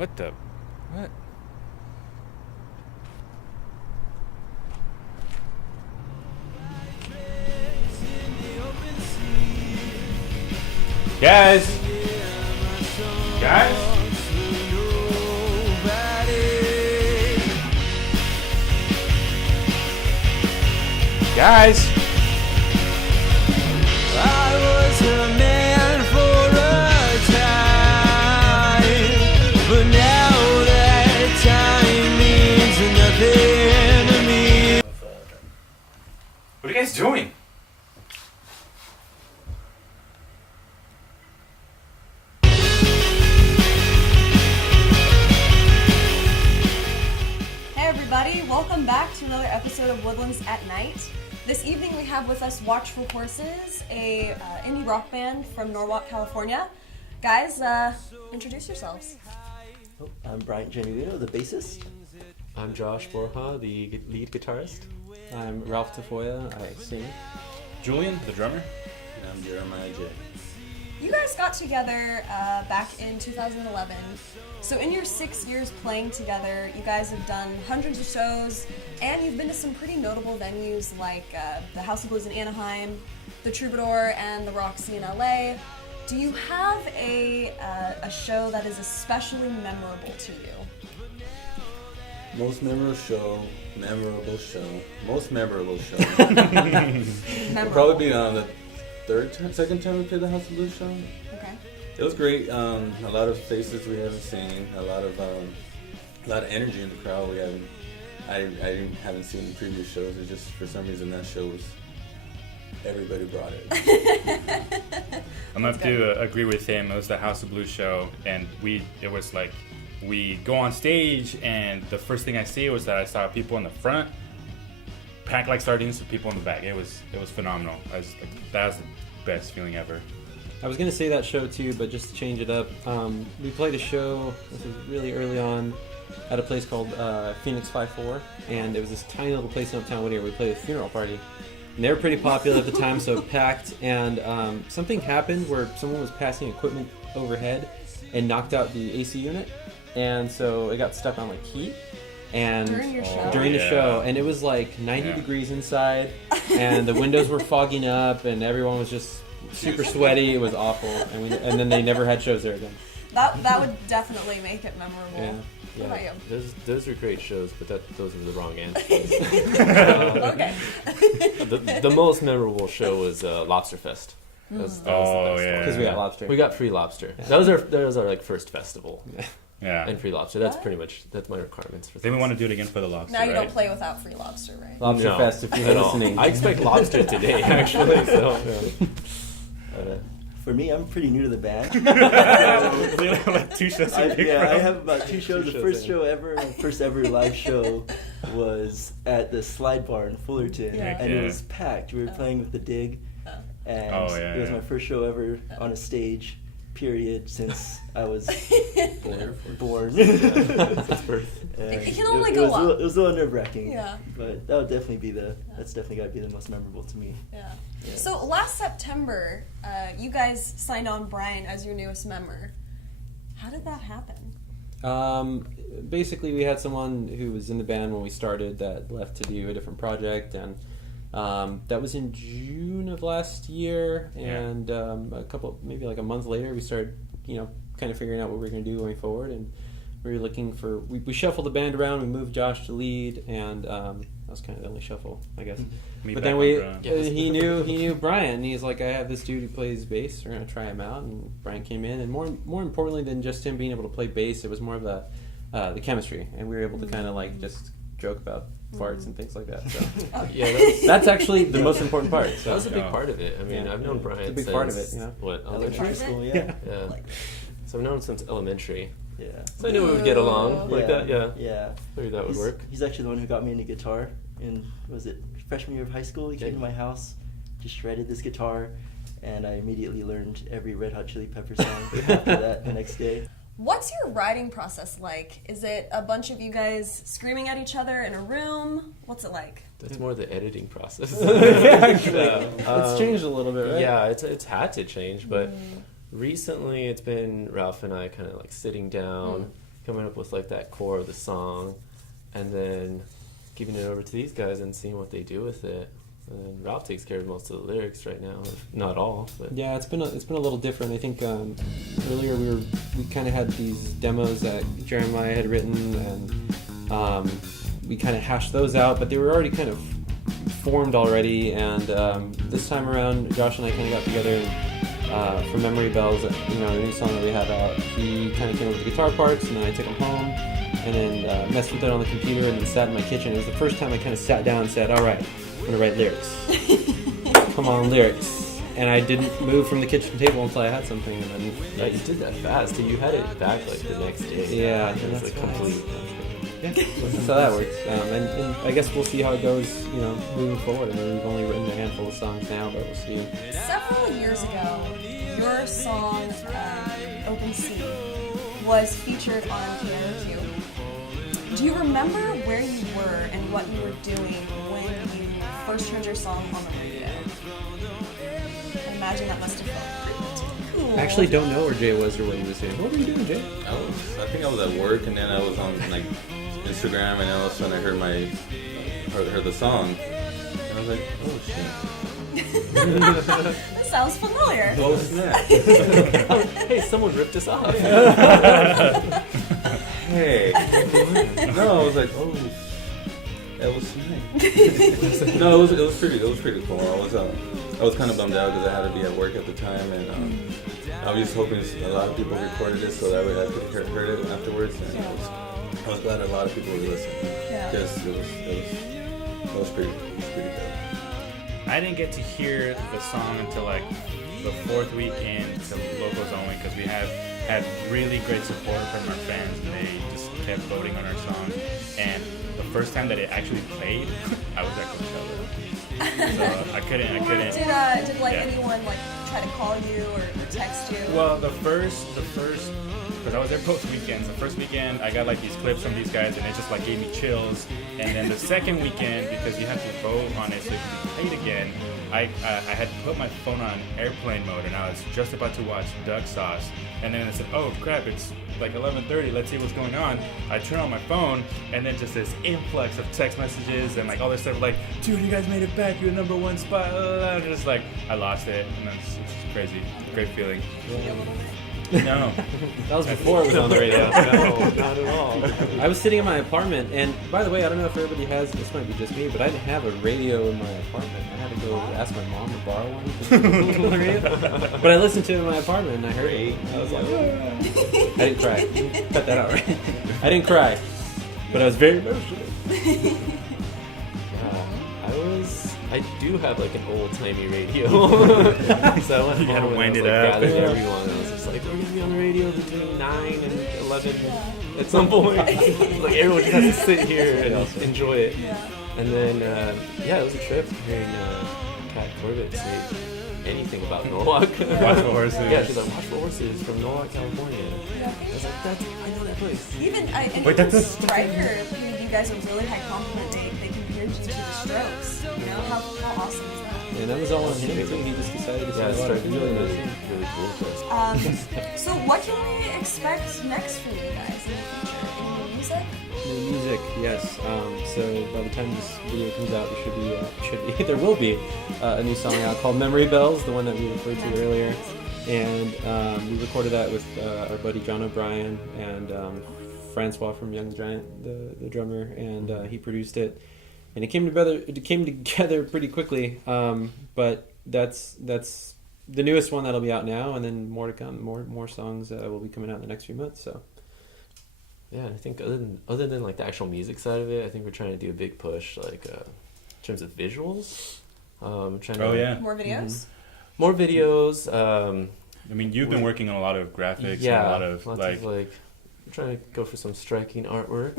What the? What? Guys! Guys? Guys! I was a man for a time, but now that time means nothing to me. What are you guys doing? Hey everybody, welcome back to another episode of Woodlands at Night. This evening we have with us Watchful Horses, a indie rock band from Norwalk, California. Guys, introduce yourselves. I'm Bryant, Genuino, the bassist. I'm Josh Borja, the lead guitarist. I'm Ralph Tafoya, I sing. Julian, the drummer. And I'm Jeremiah J. You guys got together back in 2011. So in your 6 years playing together, you guys have done hundreds of shows, and you've been to some pretty notable venues like the House of Blues in Anaheim, the Troubadour, and the Roxy in LA. Do you have a show that is especially memorable to you? Most memorable show. Memorable. Will probably be on the second time we played the House of Blues show. Okay. It was great. A lot of faces we haven't seen. A lot of energy in the crowd. Haven't seen in previous shows. It's just for some reason that show was. Everybody brought it. I'm gonna have to agree with him. It was the House of Blues show, and we go on stage, and the first thing I see was that I saw people in the front packed like sardines with people in the back. It was phenomenal. That was the best feeling ever. I was going to say that show too, but just to change it up, we played a show, this was really early on, at a place called Phoenix 5-4, and it was this tiny little place in Uptown Whittier. We played a funeral party, and they were pretty popular at the time, so packed, and something happened where someone was passing equipment overhead and knocked out the AC unit, and so it got stuck on like heat. And During your show? During the show, and it was like 90 degrees inside, and the windows were fogging up, and everyone was just super sweaty. It was awful, and then they never had shows there again. That would definitely make it memorable. Yeah. What about you? Those are great shows, but those are the wrong answers. Okay. The most memorable show was Lobster Fest. That was the best one. Because we got lobster. We got free lobster. Yeah. That was our like first festival. Yeah. And free lobster. That's pretty much my requirements for. Then we want to do it again for the lobster. Now you right? don't play without free lobster, right? Lobster No, Fest, if you're at all. listening. I expect lobster today, actually. So. For me, I'm pretty new to the band. Like 2 shows. I have about 2 shows. The first show ever, my first ever live show was at the Slide Bar in Fullerton, Yeah. and it was packed. We were playing with the Dig, and it was my first show ever on a stage. Period, since I was born. Since birth. It can only go up. It was a little nerve-wracking. Yeah. But that would definitely that's definitely got to be the most memorable to me. Yeah. Yeah. So last September, you guys signed on Bryant as your newest member. How did that happen? Basically, we had someone who was in the band when we started that left to do a different project, and that was in June of last year, and maybe like a month later, we started, kind of figuring out what we were going to do going forward, and we were looking for. We shuffled the band around. We moved Josh to lead, and that was kind of the only shuffle, I guess. But then he knew Bryant, and he's like, I have this dude who plays bass. We're going to try him out, and Bryant came in, and more importantly than just him being able to play bass, it was more of the chemistry, and we were able to kind of like just joke about farts and things like that. So that's actually the most important part. So. That was a big part of it. I mean, I've known Bryant it's a big since, part of it, what, Elementary elementary? school, yeah. So I've known him since elementary. Yeah. So I knew we would get along like that, yeah. Yeah. Maybe that would work. He's actually the one who got me into guitar in, was it freshman year of high school? He came to my house, just shredded this guitar, and I immediately learned every Red Hot Chili Pepper song after that the next day. What's your writing process like? Is it a bunch of you guys screaming at each other in a room? What's it like? That's more the editing process. Actually, it's changed a little bit, right? Yeah, it's had to change, but recently it's been Ralph and I kind of like sitting down, coming up with like that core of the song, and then giving it over to these guys and seeing what they do with it. And Ralph takes care of most of the lyrics right now, not all. But. Yeah, it's been a little different. I think earlier we kind of had these demos that Jeremiah had written, and we kind of hashed those out, but they were already kind of formed already. And this time around, Josh and I kind of got together and, for Memory Bells, you know, the new song that we have out. He kind of came up with the guitar parts, and then I took them home, and then messed with it on the computer, and then sat in my kitchen. It was the first time I kind of sat down and said, "All right, I'm gonna write lyrics. Come on, lyrics." And I didn't move from the kitchen table until I had something. And then Yeah, you did that fast. You had it back like the next day. Yeah, it was that's like complete. Yeah, that's how that works. And I guess we'll see how it goes, you know, moving forward. I mean, we've only written a handful of songs now, but we'll see. Several years ago, your song "Open Sea" was featured on KRQ. Do you remember where you were and what you were doing when you first heard your song on the radio? I imagine that must have felt pretty cool. I actually don't know where Jay was or what he was doing. What were you doing, Jay? I think I was at work, and then I was on like Instagram, and all of a sudden I heard the song, and I was like, oh shit. This sounds familiar. Oh snap. Hey, someone ripped us off. Hey. No, I was like, oh, that was nice. No, it was pretty cool. I was kind of bummed out because I had to be at work at the time, and I was just hoping a lot of people recorded it so that way I could heard it afterwards. And I was glad a lot of people were listening because it was pretty dope. I didn't get to hear the song until like the fourth weekend to locals only, because we have had really great support from our fans, and they just kept voting on our song. And the first time that it actually played, I was at Coachella, so I couldn't. Did like anyone like try to call you or text you? Well, the first, because I was there both weekends. The first weekend, I got like these clips from these guys, and it just like gave me chills. And then the second weekend, because you have to vote on it so it can be played again, I had put my phone on airplane mode, and I was just about to watch Duck Sauce. And then I said, oh crap, it's like 11:30, let's see what's going on. I turn on my phone, and then just this influx of text messages and like all this stuff like, dude, you guys made it back, you're #1 spot. And just like, I lost it, and it's crazy. Great feeling. No. That was before it was on the radio. No, not at all. I was sitting in my apartment, and by the way, I don't know if everybody has, this might be just me, but I didn't have a radio in my apartment. I had to go ask my mom to borrow one to listen to the radio. But I listened to it in my apartment, and I heard it. I was like, I didn't cry. Cut that out, right? I didn't cry, but I was very emotional. I do have like an old timey radio. So I went home and wind I was, it up. gathered everyone. And I was just like, we're gonna be on the radio between 9 and 11 at some point. Like everyone just has to sit here and enjoy it. And then it was a trip hearing Kat Corbett say anything about Norwalk. Watch for Horses. Yeah, she's like, Watch for Horses from Norwalk, California. I was like, I know that place. Even Striker, you guys are really high compliment. They compared you to the Strokes. You know how awesome is that? And that was all on him too. He just decided to say, Yeah, "Well, it's really really, nice." really cool. So what can we expect next from you guys in the future? Any new music? New music, yes. So by the time this video comes out, there will be a new song out called "Memory Bells," the one that we referred to earlier, and we recorded that with our buddy John O'Brien and Francois from Young Giant, the drummer, and he produced it. And it came together pretty quickly, but that's the newest one that'll be out now, and then more to come. More songs will be coming out in the next few months. So Yeah, I think other than like the actual music side of it, I think we're trying to do a big push like in terms of visuals. More videos. More videos. I mean, you've been working on a lot of graphics and a lot of lots of like. I'm trying to go for some striking artwork.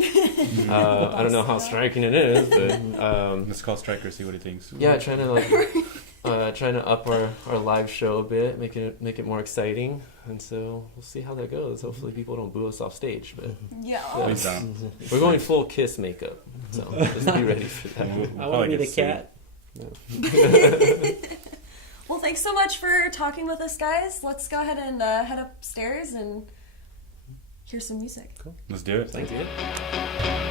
I don't know how striking it is, but let's call Striker, see what he thinks. Yeah, trying to up our live show a bit, make it more exciting, and so we'll see how that goes. Hopefully, people don't boo us off stage, but Please don't. We're going full Kiss makeup, so just be ready for that. I want to be the cat. No. Well, thanks so much for talking with us, guys. Let's go ahead and head upstairs and hear some music. Let's do it. Thank you.